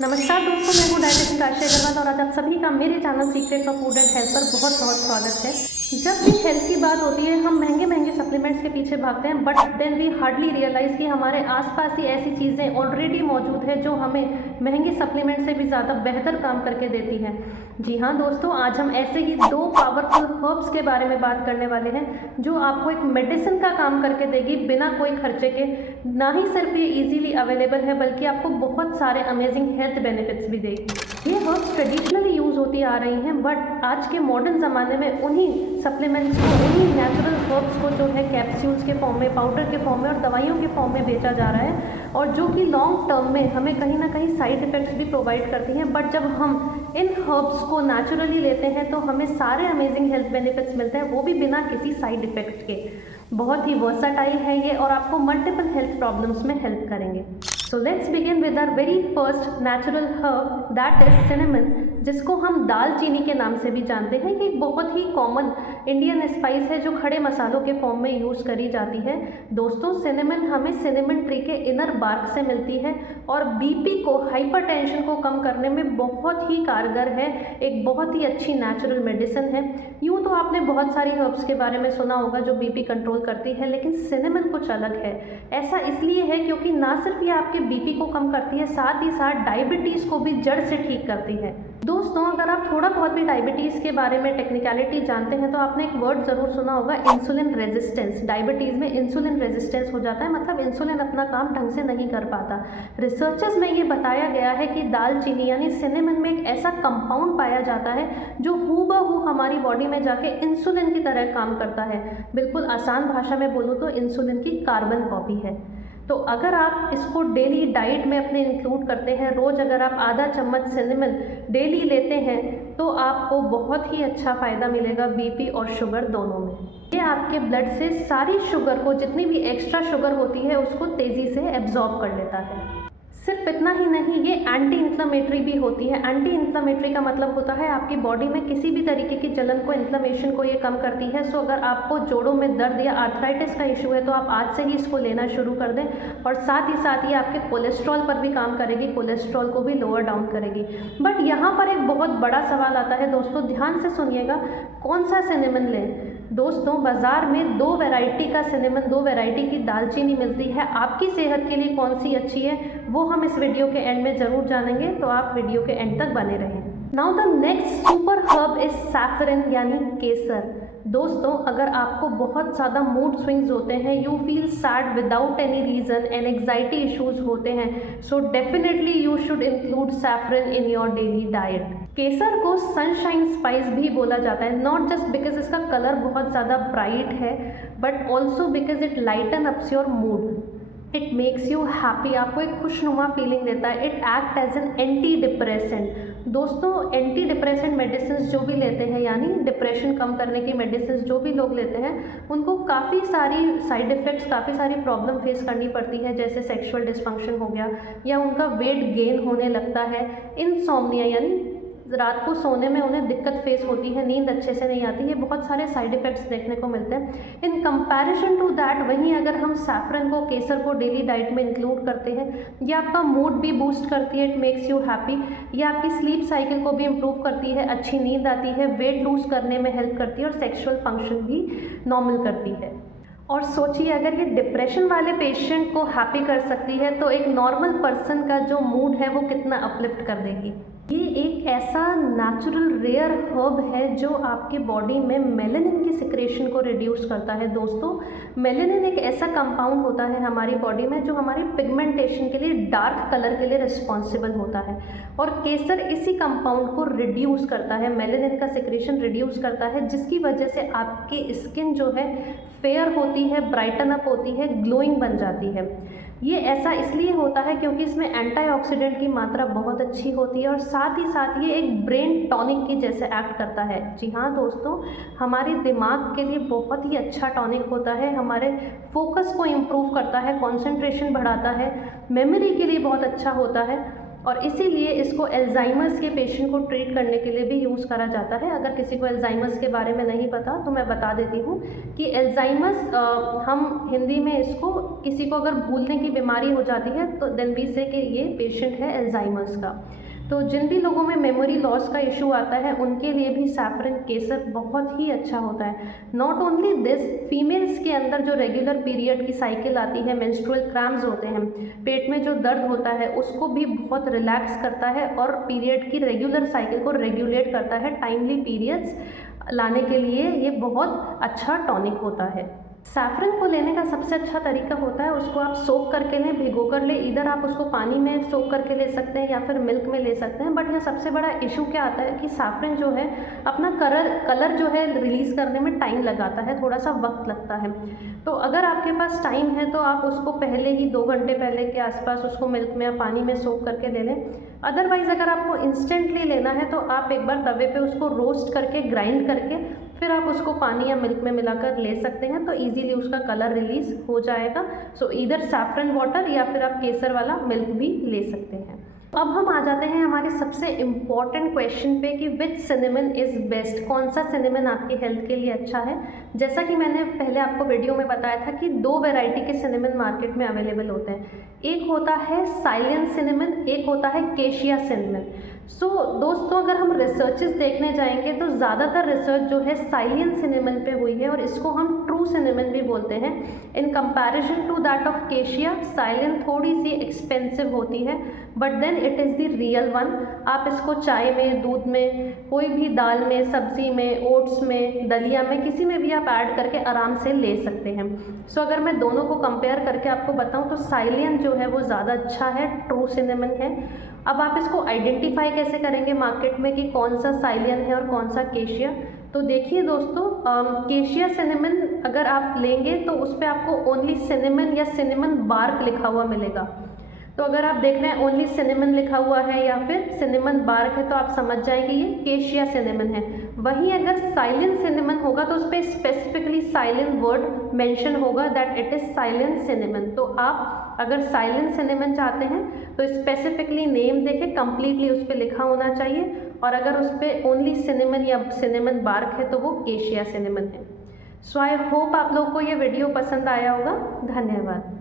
नमस्कार दोस्तों, मैं हूँ डायटिशियन काशी अग्रवाल और आज आप सभी का मेरे channel secrets of food and health पर बहुत बहुत स्वागत है। जब भी हेल्थ की बात होती है हम महंगे महंगे सप्लीमेंट्स के पीछे भागते हैं, but then we hardly realise कि हमारे आसपास ही ऐसी चीज़ें ऑलरेडी मौजूद है जो हमें महंगे सप्लीमेंट से भी ज़्यादा बेहतर काम करके देती हैं। जी हाँ दोस्तों, आज हम ऐसे ही 2 पावरफुल हर्ब्स के बारे में बात करने वाले हैं जो आपको एक मेडिसिन का काम करके देगी बिना कोई खर्चे के। ना ही सिर्फ ये इजीली अवेलेबल है बल्कि आपको बहुत सारे अमेजिंग हेल्थ बेनिफिट्स भी देगी। ये हर्ब्स ट्रेडिशनली यूज़ होती आ रही हैं, बट आज के मॉडर्न ज़माने में उन्हीं सप्लीमेंट्स को, उन्हीं नेचुरल हर्ब्स को जो है कैप्सूल्स के फॉर्म में, पाउडर के फॉर्म में और दवाइयों के फॉर्म में बेचा जा रहा है, और जो कि लॉन्ग टर्म में हमें कहीं ना कहीं साइड इफ़ेक्ट्स भी प्रोवाइड करती हैं। बट जब हम इन हर्ब्स को नेचुरली लेते हैं तो हमें सारे अमेजिंग हेल्थ बेनिफिट्स मिलते हैं, वो भी बिना किसी साइड इफ़ेक्ट के। बहुत ही वर्साटाइल है ये और आपको मल्टीपल हेल्थ प्रॉब्लम्स में हेल्प करेंगे। So let's begin with our very first natural herb, that is cinnamon, जिसको हम दालचीनी के नाम से भी जानते हैं। ये एक बहुत ही कॉमन इंडियन स्पाइस है जो खड़े मसालों के फॉर्म में यूज़ करी जाती है। दोस्तों, सिनेमन हमें सिनेमन ट्री के इनर बार्क से मिलती है और बीपी को, हाइपरटेंशन को कम करने में बहुत ही कारगर है। एक बहुत ही अच्छी नेचुरल मेडिसिन है। यूँ तो आपने बहुत सारी हर्ब्स के बारे में सुना होगा जो बीपी कंट्रोल करती है, लेकिन सिनेमन कुछ अलग है। ऐसा इसलिए है क्योंकि ना सिर्फ ये आपके बीपी को कम करती है, साथ ही साथ डायबिटीज़ को भी जड़ से ठीक करती है। दोस्तों, अगर आप थोड़ा बहुत भी डायबिटीज़ के बारे में टेक्निकलिटी जानते हैं तो आपने एक वर्ड ज़रूर सुना होगा, इंसुलिन रेजिस्टेंस। डायबिटीज़ में इंसुलिन रेजिस्टेंस हो जाता है, मतलब इंसुलिन अपना काम ढंग से नहीं कर पाता। रिसर्चेस में ये बताया गया है कि दालचीनी यानी सिनेमन में एक ऐसा कंपाउंड पाया जाता है जो हूबहू हमारी बॉडी में जाके इंसुलिन की तरह काम करता है। बिल्कुल आसान भाषा में बोलूँ तो इंसुलिन की कार्बन कॉपी है। तो अगर आप इसको डेली डाइट में अपने इंक्लूड करते हैं, रोज़ अगर आप आधा चम्मच सिनेमन डेली लेते हैं तो आपको बहुत ही अच्छा फ़ायदा मिलेगा बीपी और शुगर दोनों में। ये आपके ब्लड से सारी शुगर को, जितनी भी एक्स्ट्रा शुगर होती है उसको तेज़ी से एब्जॉर्ब कर लेता है। सिर्फ इतना ही नहीं, ये एंटी इन्फ्लेमेटरी भी होती है। एंटी इन्फ्लेमेटरी का मतलब होता है आपकी बॉडी में किसी भी तरीके की जलन को, इन्फ्लेमेशन को ये कम करती है। सो अगर आपको जोड़ों में दर्द या आर्थराइटिस का इशू है तो आप आज से ही इसको लेना शुरू कर दें, और साथ ही साथ ये आपके कोलेस्ट्रॉल पर भी काम करेगी, कोलेस्ट्रॉल को भी लोअर डाउन करेगी। बट यहाँ पर एक बहुत बड़ा सवाल आता है दोस्तों, ध्यान से सुनिएगा, कौन सा सिनेमन लें। दोस्तों, बाज़ार में 2 वैरायटी का सिनेमन, 2 वैरायटी की दालचीनी मिलती है। आपकी सेहत के लिए कौन सी अच्छी है वो हम इस वीडियो के एंड में ज़रूर जानेंगे, तो आप वीडियो के एंड तक बने रहें। Now the next super herb is saffron यानी केसर। दोस्तों, अगर आपको बहुत ज़्यादा मूड स्विंग्स होते हैं, you feel sad without any reason and anxiety issues होते हैं, so definitely you should include saffron in your daily diet. केसर को सनशाइन स्पाइस भी बोला जाता है, नॉट जस्ट बिकॉज इसका कलर बहुत ज़्यादा ब्राइट है, but also because it lighten ups your mood. It makes you happy, आपको एक खुशनुमा फीलिंग देता है। It act as an anti depressant. दोस्तों, एंटी डिप्रेसेंट मेडिसिन जो भी लेते हैं, यानी डिप्रेशन कम करने की मेडिसिन जो भी लोग लेते हैं, उनको काफ़ी सारी साइड इफ़ेक्ट्स, काफ़ी सारी प्रॉब्लम फेस करनी पड़ती है, जैसे सेक्सुअल डिस्फंक्शन हो गया, या उनका वेट गेन होने लगता है, इनसोम्निया यानी रात को सोने में उन्हें दिक्कत फेस होती है, नींद अच्छे से नहीं आती है, बहुत सारे साइड इफ़ेक्ट्स देखने को मिलते हैं। इन कंपैरिजन टू दैट, वहीं अगर हम सैफरन को, केसर को डेली डाइट में इंक्लूड करते हैं, ये आपका मूड भी बूस्ट करती है, इट मेक्स यू हैप्पी। ये आपकी स्लीप साइकिल को भी इम्प्रूव करती है, अच्छी नींद आती है, वेट लूज़ करने में हेल्प करती है और सेक्शुअल फंक्शन भी नॉर्मल करती है। और सोचिए, अगर ये डिप्रेशन वाले पेशेंट को हैप्पी कर सकती है तो एक नॉर्मल पर्सन का जो मूड है वो कितना अपलिफ्ट कर देगी। ये एक ऐसा नेचुरल रेयर हर्ब है जो आपके बॉडी में मेलानिन की सिक्रेशन को रिड्यूस करता है। दोस्तों, मेलानिन एक ऐसा कंपाउंड होता है हमारी बॉडी में जो हमारी पिगमेंटेशन के लिए, डार्क कलर के लिए रिस्पॉन्सिबल होता है, और केसर इसी कंपाउंड को रिड्यूस करता है, मेलानिन का सिक्रेशन रिड्यूस करता है, जिसकी वजह से आपकी स्किन जो है फेयर होती है, ब्राइटन अप होती है, ग्लोइंग बन जाती है। ये ऐसा इसलिए होता है क्योंकि इसमें एंटीऑक्सीडेंट की मात्रा बहुत अच्छी होती है और साथ ही साथ ये एक ब्रेन टॉनिक की जैसे एक्ट करता है। जी हाँ दोस्तों, हमारे दिमाग के लिए बहुत ही अच्छा टॉनिक होता है, हमारे फोकस को इम्प्रूव करता है, कंसंट्रेशन बढ़ाता है, मेमोरी के लिए बहुत अच्छा होता है। और इसीलिए इसको एल्जाइमर्स के पेशेंट को ट्रीट करने के लिए भी यूज़ करा जाता है। अगर किसी को एल्जाइमर्स के बारे में नहीं पता तो मैं बता देती हूँ कि एल्जाइमर्स हम हिंदी में इसको, किसी को अगर भूलने की बीमारी हो जाती है तो देन वी से कि ये पेशेंट है एल्जाइमर्स का। तो जिन भी लोगों में मेमोरी लॉस का इशू आता है उनके लिए भी सैफरन केसर बहुत ही अच्छा होता है। नॉट ओनली दिस, फीमेल्स के अंदर जो रेगुलर पीरियड की साइकिल आती है, मेंस्ट्रुअल क्रैम्प्स होते हैं, पेट में जो दर्द होता है उसको भी बहुत रिलैक्स करता है और पीरियड की रेगुलर साइकिल को रेगुलेट करता है। टाइमली पीरियड्स लाने के लिए ये बहुत अच्छा टॉनिक होता है। सैफरन को लेने का सबसे अच्छा तरीका होता है उसको आप सोक करके लें, भिगो कर लें। इधर आप उसको पानी में सोक करके ले सकते हैं या फिर मिल्क में ले सकते हैं। बट यहाँ सबसे बड़ा इशू क्या आता है कि सैफरन जो है अपना कलर जो है रिलीज़ करने में टाइम लगाता है, थोड़ा सा वक्त लगता है। तो अगर आपके पास टाइम है तो आप उसको पहले ही 2 घंटे पहले के आसपास उसको मिल्क में या पानी में सोक करके ले लें। अदरवाइज़ अगर आपको इंस्टेंटली लेना है तो आप एक बार तवे पे उसको रोस्ट करके, ग्राइंड करके फिर आप उसको पानी या मिल्क में मिलाकर ले सकते हैं, तो इजीली उसका कलर रिलीज़ हो जाएगा। सो इधर सैफरन वाटर या फिर आप केसर वाला मिल्क भी ले सकते हैं। अब हम आ जाते हैं हमारे सबसे इम्पॉर्टेंट क्वेश्चन पे कि विच सिनेमन इज़ बेस्ट, कौन सा सिनेमन आपकी हेल्थ के लिए अच्छा है। जैसा कि मैंने पहले आपको वीडियो में बताया था कि 2 वैरायटी के सिनेमन मार्केट में अवेलेबल होते हैं। एक होता है साइलियन सिनेमन, एक होता है केशिया सिनेमन। सो दोस्तों, अगर हम रिसर्चेस देखने जाएंगे तो ज़्यादातर रिसर्च जो है साइलियन सिनेमन पे हुई है और इसको हम ट्रू सिनेमन भी बोलते हैं। In comparison to that of cassia, Ceylon थोड़ी सी एक्सपेंसिव होती है but then it is the real one. आप इसको चाय में, दूध में, कोई भी दाल में, सब्जी में, ओट्स में, दलिया में, किसी में भी आप ऐड करके आराम से ले सकते हैं। सो अगर मैं दोनों को कंपेयर करके आपको बताऊं तो साइलियन जो है वो ज़्यादा अच्छा है, ट्रू सिनेमन है। अब आप इसको आइडेंटिफाई कैसे करेंगे मार्केट में कि कौन सा साइलियन है और कौन सा केशिया। तो देखिए दोस्तों, केशिया सिनेमन अगर आप लेंगे तो उस पर आपको ओनली सिनेमन या सिनेमन बार्क लिखा हुआ मिलेगा। तो अगर आप देख रहे हैं ओनली सिनेमन लिखा हुआ है या फिर सिनेमन बार्क है तो आप समझ जाएंगे ये केशिया सिनेमन है। वहीं अगर साइलिन सिनेमन होगा तो उस पर स्पेसिफिकली साइलिन वर्ड मेंशन होगा दैट इट इज़ साइलिन सिनेमन। तो आप अगर साइलिन सिनेमन चाहते हैं तो स्पेसिफिकली नेम देखें, कंप्लीटली उस पर लिखा होना चाहिए। और अगर उस पर ओनली सिनेमन या सिनेमन बार्क है तो वो केशिया सिनेमन है। सो आई होप आप लोगों को ये वीडियो पसंद आया होगा। धन्यवाद।